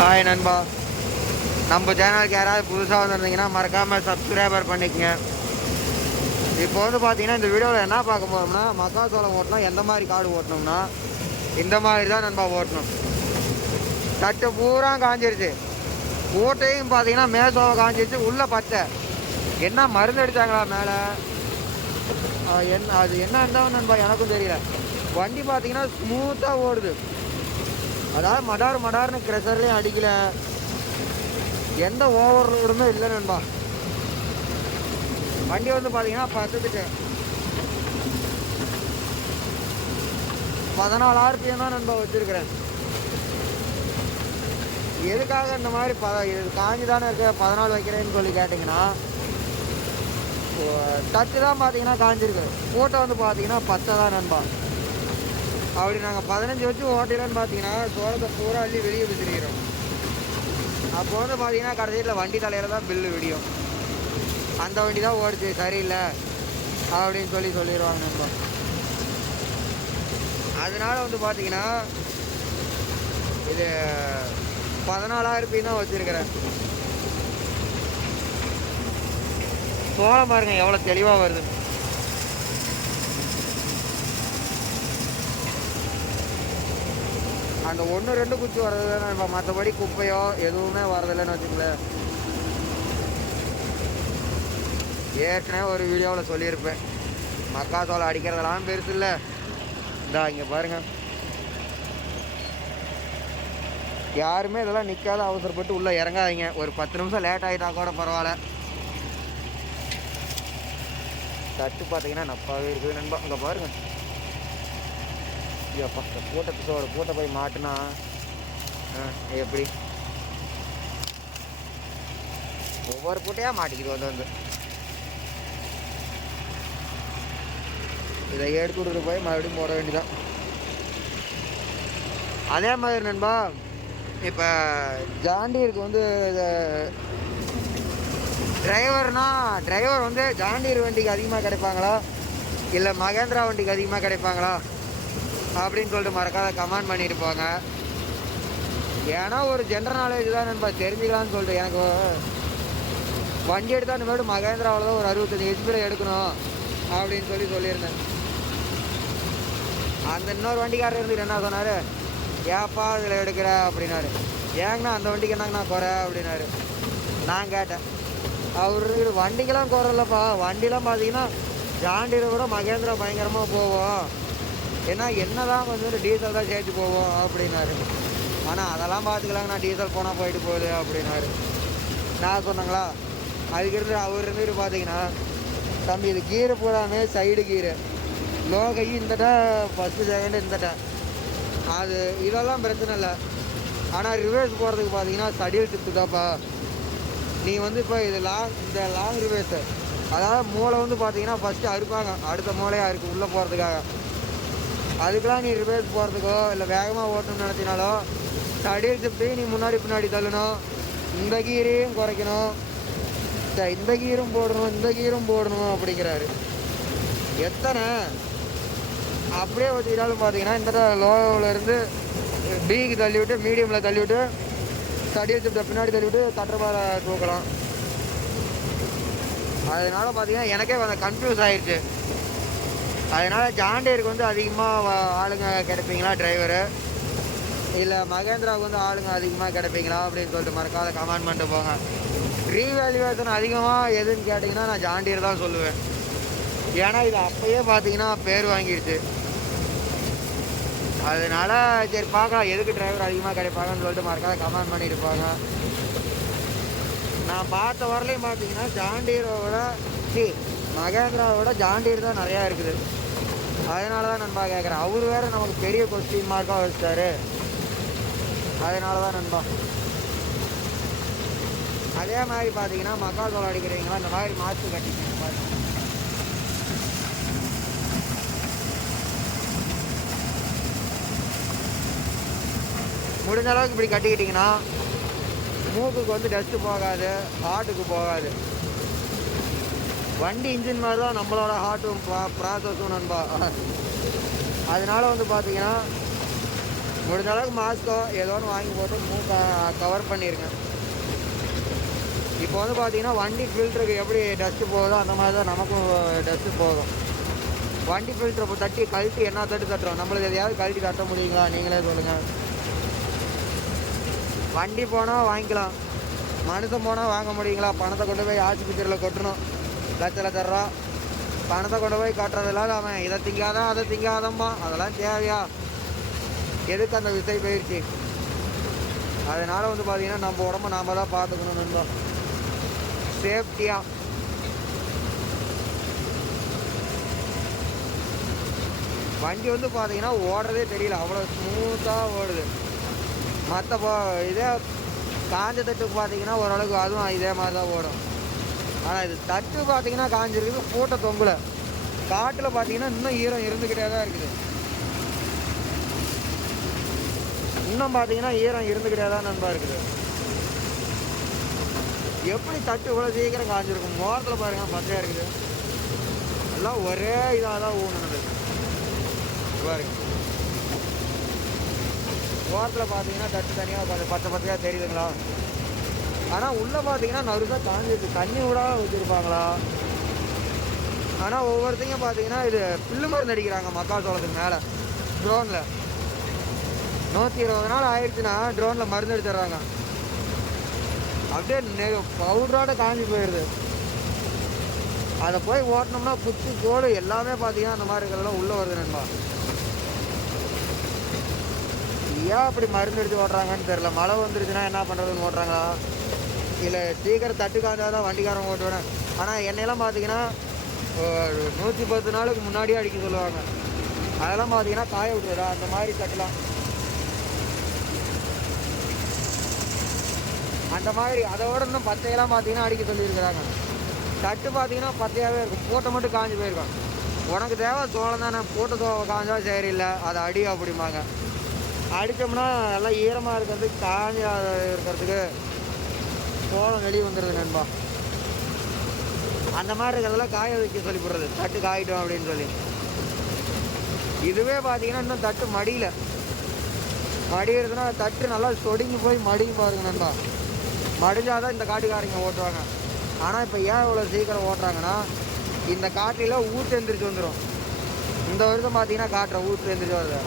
Hi நண்பா. நம்ம சேனலுக்கு யாராவது புதுசாக வந்திருந்தீங்கன்னா மறக்காமல் சப்ஸ்கிரைபர் பண்ணிக்கங்க. இப்போ வந்து பார்த்தீங்கன்னா இந்த வீடியோவில் என்ன பார்க்க போகிறோம்னா மக்காச்சோளம் ஓட்டணும் எந்த மாதிரி காடு ஓட்டணும்னா இந்த மாதிரி தான் நண்பா ஓட்டணும். தட்டு பூரா காஞ்சிருச்சு. ஓட்டையும் பார்த்தீங்கன்னா மேசோவை காஞ்சிருச்சு உள்ளே பச்சை. என்ன மருந்து அடித்தாங்களா மேலே? என்ன அது என்ன இருந்தாலும் நண்பா எனக்கும் தெரியல. வண்டி பார்த்தீங்கன்னா ஸ்மூத்தாக ஓடுது. அதாவது மடார் மடார்னு க்ரெஷர்லேயும் அடிக்கல. எந்த ஓவர்லோடுமே இல்லை நண்பா. வண்டி வந்து பார்த்தீங்கன்னா பத்துட்டு பதினாலு ஆர்பிஎம் தான் நண்பா வச்சுருக்கிறேன். எதுக்காக இந்த மாதிரி ப இது காஞ்சி தானே இருக்கு பதினாலு வைக்கிறேன்னு சொல்லி கேட்டிங்கன்னா டச்சு தான் பார்த்தீங்கன்னா காஞ்சிருக்கு. ஃபோட்டோ வந்து பார்த்தீங்கன்னா பச்சை தான் நண்பா. அப்படி நாங்கள் பதினஞ்சு வச்சு ஓட்டலன்னு பார்த்தீங்கன்னா சோளத்தை பூரா அள்ளி வெளியே விசிறிக்கிறோம் அப்போ வந்து பார்த்தீங்கன்னா கடைசியில் வண்டி தலையில் தான் பில்லு விடியும். அந்த வண்டி தான் ஓடுச்சு சரியில்லை அப்படின்னு சொல்லி சொல்லிடுவாங்க நம்ம. அதனால் வந்து பார்த்தீங்கன்னா இது பதினாலாயிரம் தான் வச்சுருக்கிறேன். சோளம் பாருங்க எவ்வளோ தெளிவாக வருது. அந்த ஒன்று ரெண்டு குச்சி வர்றது இப்போ மற்றபடி குப்பையோ எதுவுமே வரதில்லைன்னு வச்சுங்களேன் ஏற்கனவே ஒரு வீடியோவில் சொல்லியிருப்பேன். மக்காசோளம் அடிக்கிறதெல்லாம் பெருசு இல்லை. இந்தா இங்கே பாருங்க. யாருமே இதெல்லாம் நிற்காத அவசரப்பட்டு உள்ளே இறங்காதீங்க. ஒரு பத்து நிமிஷம் லேட் ஆகிட்டா கூட பரவாயில்ல. தட்டு பார்த்தீங்கன்னா நப்பாவே இருக்குது நண்பா. இங்கே பாருங்கள் ஐயோப்பா இந்த பூட்டை பிசோட பூட்டை போய் மாட்டினா ஆ, எப்படி? ஒவ்வொரு பூட்டையாக மாட்டிக்கிது வந்து வந்து. இதை எடுத்து விட்டுட்டு போய் மறுபடியும் போட வேண்டியதான் அதே மாதிரி நண்பா இப்போ ஜாண்டியருக்கு வந்து டிரைவர்னா டிரைவர் வந்து ஜாண்டியர் வண்டிக்கு அதிகமாக கிடைப்பாங்களா? இல்லை மகேந்திரா வண்டிக்கு அதிகமாக கிடைப்பாங்களா? அப்படின்னு சொல்லிட்டு மறக்காத கமெண்ட் பண்ணிட்டு போங்க. ஏன்னா ஒரு ஜென்ரல் நாலேஜ் தான் நண்பா தெரிஞ்சுக்கலாம்னு சொல்லிட்டு எனக்கு வண்டி எடுத்தா இந்த மகேந்திராவில் தான் ஒரு அறுபத்தஞ்சு ஹெச்பியில் எடுக்கணும் அப்படின்னு சொல்லி சொல்லியிருந்தேன். அந்த இன்னொரு வண்டிக்காரர் இருந்து என்ன சொன்னார்? ஏப்பா இதில் எடுக்கிற அப்படின்னாரு. ஏங்கண்ணா அந்த வண்டிக்கு என்னங்கண்ணா குறை அப்படின்னாரு. நான் கேட்டேன். அவர் இருந்துட்டு வண்டிக்கெல்லாம் குறை இல்லைப்பா. வண்டிலாம் பார்த்தீங்கன்னா ஜாண்டியில் கூட மகேந்திரா பயங்கரமாக போவோம். ஏன்னா என்னதான் வந்து டீசல் தான் சேர்த்து போவோம் அப்படின்னாரு. ஆனால் அதெல்லாம் பார்த்துக்கலாங்க நான் டீசல் போனால் போயிட்டு போகுது அப்படின்னாரு. நான் சொன்னாங்களா? அதுக்கு இருந்து அவர் இருந்துட்டு பார்த்தீங்கன்னா தம்பி இது கீரை பூராமே சைடு கீரை லோ கை இந்தட்ட ஃபஸ்ட்டு செகண்டு இந்தட்ட. அது இதெல்லாம் பிரச்சனை இல்லை. ஆனால் ரிவர்ஸ் போகிறதுக்கு பார்த்தீங்கன்னா சடியல் டிப்பு தான்ப்பா. நீ வந்து இப்போ இது லாங் இந்த லாங் ரிவர்ஸு அதாவது மூளை வந்து பார்த்தீங்கன்னா ஃபஸ்ட்டு அறுப்பாங்க. அடுத்த மூளையாக இருக்குது உள்ளே போகிறதுக்காக அதுக்கெல்லாம் நீ ரிப்பேர் போகிறதுக்கோ இல்லை வேகமாக ஓட்டணும்னு நினச்சினாலோ சடியல் டிப்பையும் நீ முன்னாடி பின்னாடி தள்ளணும். இந்த கீரையும் குறைக்கணும். இந்த கீரும் போடணும் இந்த கீரும் போடணும் அப்படிங்கிறாரு. எத்தனை? அப்படியே வச்சுக்கிட்டாலும் பார்த்தீங்கன்னா இந்த லோவில் இருந்து பிக்கு தள்ளி விட்டு மீடியமில் தள்ளி விட்டு தடி வச்சு பின்னாடி தள்ளி விட்டு கட்டுறபார தூக்கலாம். அதனால பார்த்தீங்கன்னா எனக்கே கொஞ்சம் கன்ஃபியூஸ் ஆயிடுச்சு அதனால ஜாண்டியருக்கு வந்து அதிகமாக ஆளுங்க கிடைப்பீங்களா டிரைவரு இல்லை மகேந்திராவுக்கு வந்து ஆளுங்க அதிகமாக கிடைப்பீங்களா அப்படின்னு சொல்லிட்டு மறக்காத கமெண்ட் பண்ணிட்டு போங்க. ரீவேல்யூவேஷன் அதிகமாக எதுன்னு கேட்டிங்கன்னா நான் ஜாண்டீர் தான் சொல்லுவேன். ஏன்னா இது அப்பயே பார்த்தீங்கன்னா பேர் வாங்கிடுச்சு அதனால சரி பார்க்கலாம். எதுக்கு டிரைவர் அதிகமாக கிடைப்பாங்கன்னு சொல்லிட்டு மறக்காத கமெண்ட் பண்ணியிருப்பாங்க நான் பார்த்த வரலையும் பார்த்தீங்கன்னா ஜாண்டீரோட சி மகேந்திராவோட ஜாண்டீர் தான் நிறையா இருக்குது. அதனால தான் நண்பா கேட்குறேன் அவர் வேறு நமக்கு பெரிய கொஸ்டின் மார்க்காக வச்சிட்டாரு. அதனால தான் நண்பா. அதே மாதிரி பார்த்தீங்கன்னா மக்காசோளம் அடிக்கிறீங்களா இந்த மாதிரி மாற்று கட்டிக்கணும் பாருங்க. முடிஞ்ச அளவுக்கு இப்படி கட்டிக்கிட்டிங்கன்னா மூக்குக்கு வந்து டஸ்ட்டு போகாது ஹார்ட்டுக்கு போகாது. வண்டி இன்ஜின் மாதிரி தான் நம்மளோட ஹார்ட்டும் ப்ராசஸும் நண்பா. அதனால வந்து பார்த்தீங்கன்னா முடிஞ்ச அளவுக்கு மாஸ்க்கோ ஏதோ ஒன்று வாங்கி போட்டு மூக்க கவர் பண்ணிடுங்க இப்போ வந்து பார்த்தீங்கன்னா வண்டி ஃபில்டருக்கு எப்படி டஸ்ட்டு போகுதோ அந்த மாதிரி தான் நமக்கும் டஸ்ட்டு போதும் வண்டி ஃபில்டரை தட்டி கழட்டி என்ன தட்டு தட்டுறோம்? நம்மளுக்கு எதையாவது கழட்டி தட்ட முடியுங்களா? நீங்களே சொல்லுங்கள் வண்டி போனால் வாங்கிக்கலாம். மனுஷன் போனால் வாங்க முடியுங்களா? பணத்தை கொண்டு போய் ஆஸ்பத்திரியில் கொட்டணும். லட்ச லட்ச ரூபா பணத்தை கொண்டு போய் கட்டுறதுலாம் அவன். இதை திங்காதான் அதை திங்காதம்மா. அதெல்லாம் தேவையா? எதுக்கு அந்த விசை பயிற்சி? அதனால் வந்து பார்த்தீங்கன்னா நம்ம உடம்பு நாம் தான் பார்த்துக்கணும் இருந்தோம் சேஃப்டியாக வண்டி வந்து பார்த்தீங்கன்னா ஓடுறதே தெரியல. அவ்வளோ ஸ்மூத்தாக ஓடுது. மற்ற இதே காஞ்ச தட்டுக்கு பார்த்தீங்கன்னா ஓரளவுக்கு அதுவும் இதே மாதிரி தான் ஓடும். ஆனால் இது தட்டு பார்த்தீங்கன்னா காஞ்சிருக்குது பூட்டை தொங்குல காட்டில் பார்த்தீங்கன்னா இன்னும் ஈரம் இருந்துக்கிட்டே தான் இருக்குது. இன்னும் பார்த்தீங்கன்னா ஈரம் இருந்துக்கிட்டே தான் நண்பா இருக்குது. எப்படி தட்டு இவ்வளோ சீக்கிரம் காஞ்சிருக்கும்? மோரத்தில் பாருங்க பச்சையாக இருக்குது. எல்லாம் ஒரே இதாக தான் ஊனது பாருங்க. ஓரத்தில் பார்த்தீங்கன்னா தட்டு தனியாக பச்சை பச்சையாக தெரியுதுங்களா? ஆனால் உள்ளே பார்த்தீங்கன்னா நறுசாக காஞ்சிருக்கு தண்ணி விடாம வச்சுருப்பாங்களா ஆனால் ஒவ்வொருத்தையும் பார்த்தீங்கன்னா இது பில்லு மருந்து அடிக்கிறாங்க மக்காச்சோளத்துக்கு மேலே. ட்ரோனில் நூற்றி இருபது நாள் ஆயிடுச்சுன்னா ட்ரோனில் மருந்து அடிச்சிடுறாங்க அப்படியே நெ பவுடரோட காஞ்சி போயிடுது அதை போய் ஓட்டினோம்னா குச்சி கோடு எல்லாமே பார்த்தீங்கன்னா அந்த மாதிரி இருக்கிறதெல்லாம் உள்ளே வருது நண்பா. ஏன் அப்படி மருந்து அடித்து ஓட்டுறாங்கன்னு தெரில மழை வந்துருச்சுன்னா என்ன பண்ணுறதுன்னு ஓட்டுறாங்களா? இல்லை சீக்கிரம் தட்டு காஞ்சாதான் வண்டிக்காரன் ஓட்டுவேன். ஆனால் என்னையெல்லாம் பார்த்தீங்கன்னா நூற்றி பத்து நாளுக்கு முன்னாடியே அடிக்க சொல்லுவாங்க. அதெல்லாம் பார்த்தீங்கன்னா காய விட்டுறா அந்த மாதிரி தட்டலாம். அந்த மாதிரி அதோட இன்னும் பத்தையெல்லாம் பார்த்தீங்கன்னா அடிக்க சொல்லியிருக்கிறாங்க. தட்டு பார்த்தீங்கன்னா பத்தையாகவே இருக்கும். பூட்டை மட்டும் காஞ்சி போயிருக்கோம். உனக்கு தேவை சோளம் தானே. போட்டு தோவை காஞ்சா சரியில்லை அதை அடி அப்படிம்பாங்க. அடித்தோம்னா நல்லா ஈரமாக இருக்கிறதுக்கு காஞ்சி இருக்கிறதுக்கு சோளம் வெளியே வந்துடுது நண்பா. அந்த மாதிரி இருக்கிறதெல்லாம் காய வைக்க சொல்லி போடுறது தட்டு காயிட்டோம் அப்படின்னு சொல்லி. இதுவே பார்த்தீங்கன்னா இன்னும் தட்டு மடியில. மடிகிறதுனா தட்டு நல்லா சொடுங்கி போய் மடிங்கி பாருங்க நண்பா. மடிஞ்சாதான் இந்த காட்டுக்காரங்க ஓட்டுவாங்க. ஆனால் இப்போ ஏன் இவ்வளோ சீக்கிரம் ஓட்டுறாங்கன்னா இந்த காட்டில் ஊற்று எந்திரிச்சு வந்துடும் இந்த வருஷம் பார்த்தீங்கன்னா காட்டுற ஊற்று எந்திரிச்சு வருது.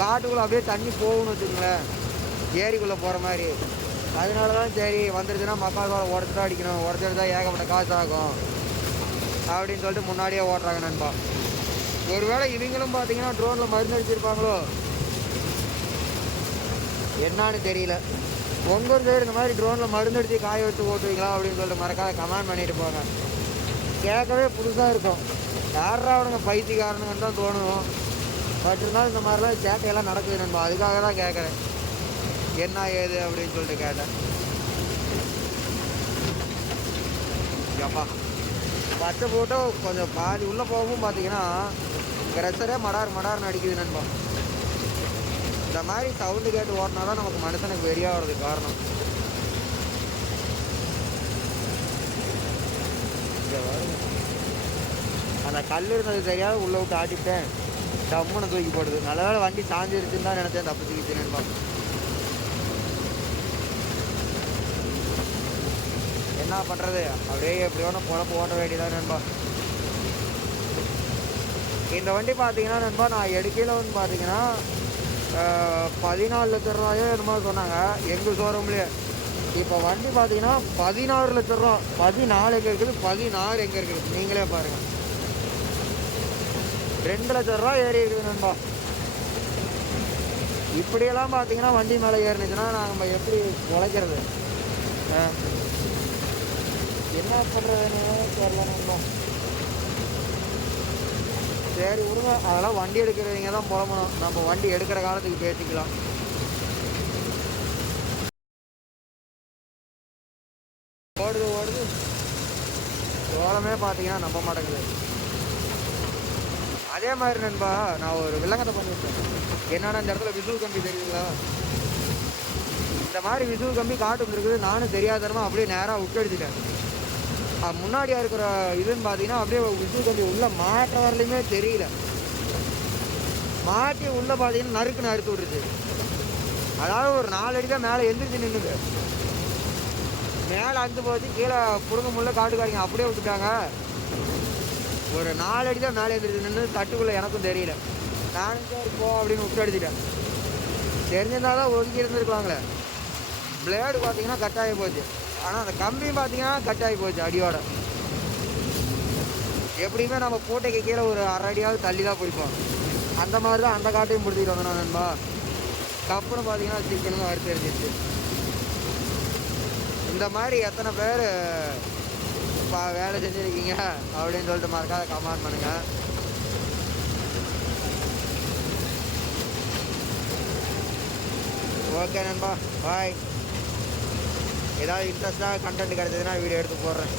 காட்டுக்குள்ளே அப்படியே தண்ணி போகும்னு வச்சுக்கோங்களேன். ஏரிக்குள்ளே போகிற மாதிரி. அதனால தான் சரி வந்துருச்சுன்னா மக்காசோளம் உடச்சு தான் அடிக்கணும். உடச்சு தான் ஏகப்பட்ட காசு ஆகும். அப்படின்னு சொல்லிட்டு முன்னாடியே ஓடுறாங்க நண்பா. ஒருவேளை இவங்களும் பார்த்தீங்கன்னா ட்ரோனில் மருந்து அடிச்சிருப்பாங்களோ? என்னன்னு தெரியல. உங்கள் சைடு இந்த மாதிரி ட்ரோனில் மருந்து அடித்து காய வச்சு ஓட்டுவீங்களா அப்படின்னு சொல்லிட்டு மறக்காத கமெண்ட் பண்ணிட்டு போங்க. கேட்கவே புதுசாக இருக்கும். யாரா அவனுங்க பைத்தியக்காரனுங்கன்னு தான் தோணும். பட் இருந்தாலும் இந்த மாதிரிலாம் சேட்டையெல்லாம் நடக்குது நண்பா. அதுக்காக தான் கேட்குறேன். என்ன ஏது அப்படின்னு சொல்லிட்டு கேட்டேன். எப்பா பச்சை போட்டு கொஞ்சம் பாதி உள்ளே போகவும் பார்த்தீங்கன்னா கிரஷரே மடார் மடார்னு அடிக்குது நண்பா. இந்த மாதிரி சவுண்டு கேட்டு ஓட்டினா தான் நமக்கு மனுஷனுக்கு வெறியா காரணம். அந்த கல் இருந்தது தெரியாது உள்ள விட்டு ஆட்டிட்டேன் டம்முன்னு தூக்கி போடுது. நல்ல வேளை வண்டி சாஞ்சிருச்சுன்னு தான் நினைச்சேன் தப்பு தூக்கிச்சு நண்பா. என்ன பண்ணுறது அப்படியே எப்படியோ பொழப்பு ஓட்ட வேண்டியதான் நண்பா. இந்த வண்டி பார்த்தீங்கன்னா நண்பா நான் எடுக்கையில் வந்து பார்த்தீங்கன்னா பதினாலு லட்ச ரூபாயோ என்னமோ சொன்னாங்க எங்கள் ஷோரூம்லேயே இப்போ வண்டி பார்த்தீங்கன்னா பதினாறு லட்ச ரூபா. பதினாலு எங்கே இருக்குது? பதினாறு எங்கே இருக்குது? நீங்களே பாருங்கள் ரெண்டு லட்ச ரூபா ஏறி இருக்குது நண்பா. இப்படியெல்லாம் பார்த்தீங்கன்னா வண்டி மேலே ஏறினுச்சுன்னா நாங்கள் எப்படி உழைக்கிறது? ஆ. என்ன பண்ணுறதுன்னு தெரியல நண்பா சரி விடுங்க. அதெல்லாம் வண்டி எடுக்கிறவங்க தான் புலம்பணும். நம்ம வண்டி எடுக்கிற காலத்துக்கு பேசிக்கலாம். ஓடுது ஓடுது. ஓரமே பார்த்தீங்கன்னா நம்ப மாட்டேங்குது. அதே மாதிரி நண்பா நான் ஒரு வில்லங்கத்தை பண்ணியிருக்கேன். என்னென்னா இந்த இடத்துல விசுவல் கம்பி தெரியுதுங்களா? இந்த மாதிரி விசுவல் கம்பி காட்டு இருக்குது. நானும் தெரியாதனமா அப்படியே நேராக விட்டு அடிச்சிட்டேன் முன்னாடியா இருக்கிற இதுன்னு பார்த்தீங்கன்னா அப்படியே விசுல் கம்பி உள்ள மாற்ற வரலையுமே தெரியல. மாட்டி உள்ளே பார்த்தீங்கன்னா நறுக்கு நறுக்கு விட்டுருச்சு. அதாவது ஒரு நாலு அடி தான் மேலே எழுந்திரிச்சு நின்றுது மேலே அந்து போச்சு கீழே புருங்க முள்ள காட்டுக்காரங்க அப்படியே விட்டுட்டாங்க. ஒரு நாலு அடி தான் மேலே எழுந்திரிச்சு நின்று தட்டுக்குள்ளே எனக்கும் தெரியல. நானும் சார் போ அப்படின்னு விட்டு அடிச்சிட்டேன். தெரிஞ்சிருந்தால் தான் ஒதுக்கி இருந்திருக்கலாங்களே பிளேடு பார்த்தீங்கன்னா கட்டாயம் போச்சு. ஆனால் அந்த கம்பியும் பார்த்தீங்கன்னா கட் ஆகி போச்சு அடியோட. எப்படியுமே நம்ம பூட்டைக்கு கீழே ஒரு அரை அடியாவது தள்ளி தான் பிடிப்போம். அந்த மாதிரி தான் அந்த காட்டையும் பிடிச்சிட்டு வந்தோம் நண்பா. கப்புன்னு பார்த்தீங்கன்னா சிக்கனும் அறுத்து எரிஞ்சிச்சு இந்த மாதிரி எத்தனை பேர் பா வேலை செஞ்சுருக்கீங்க அப்படின்னு சொல்லிட்டு மறக்காத கமெண்ட் பண்ணுங்கள் ஓகே நண்பா. பாய் ஏதாவது இன்ட்ரெஸ்டாக கண்டென்ட் கிடைச்சதுன்னா வீடியோ எடுத்து போடுறேன்.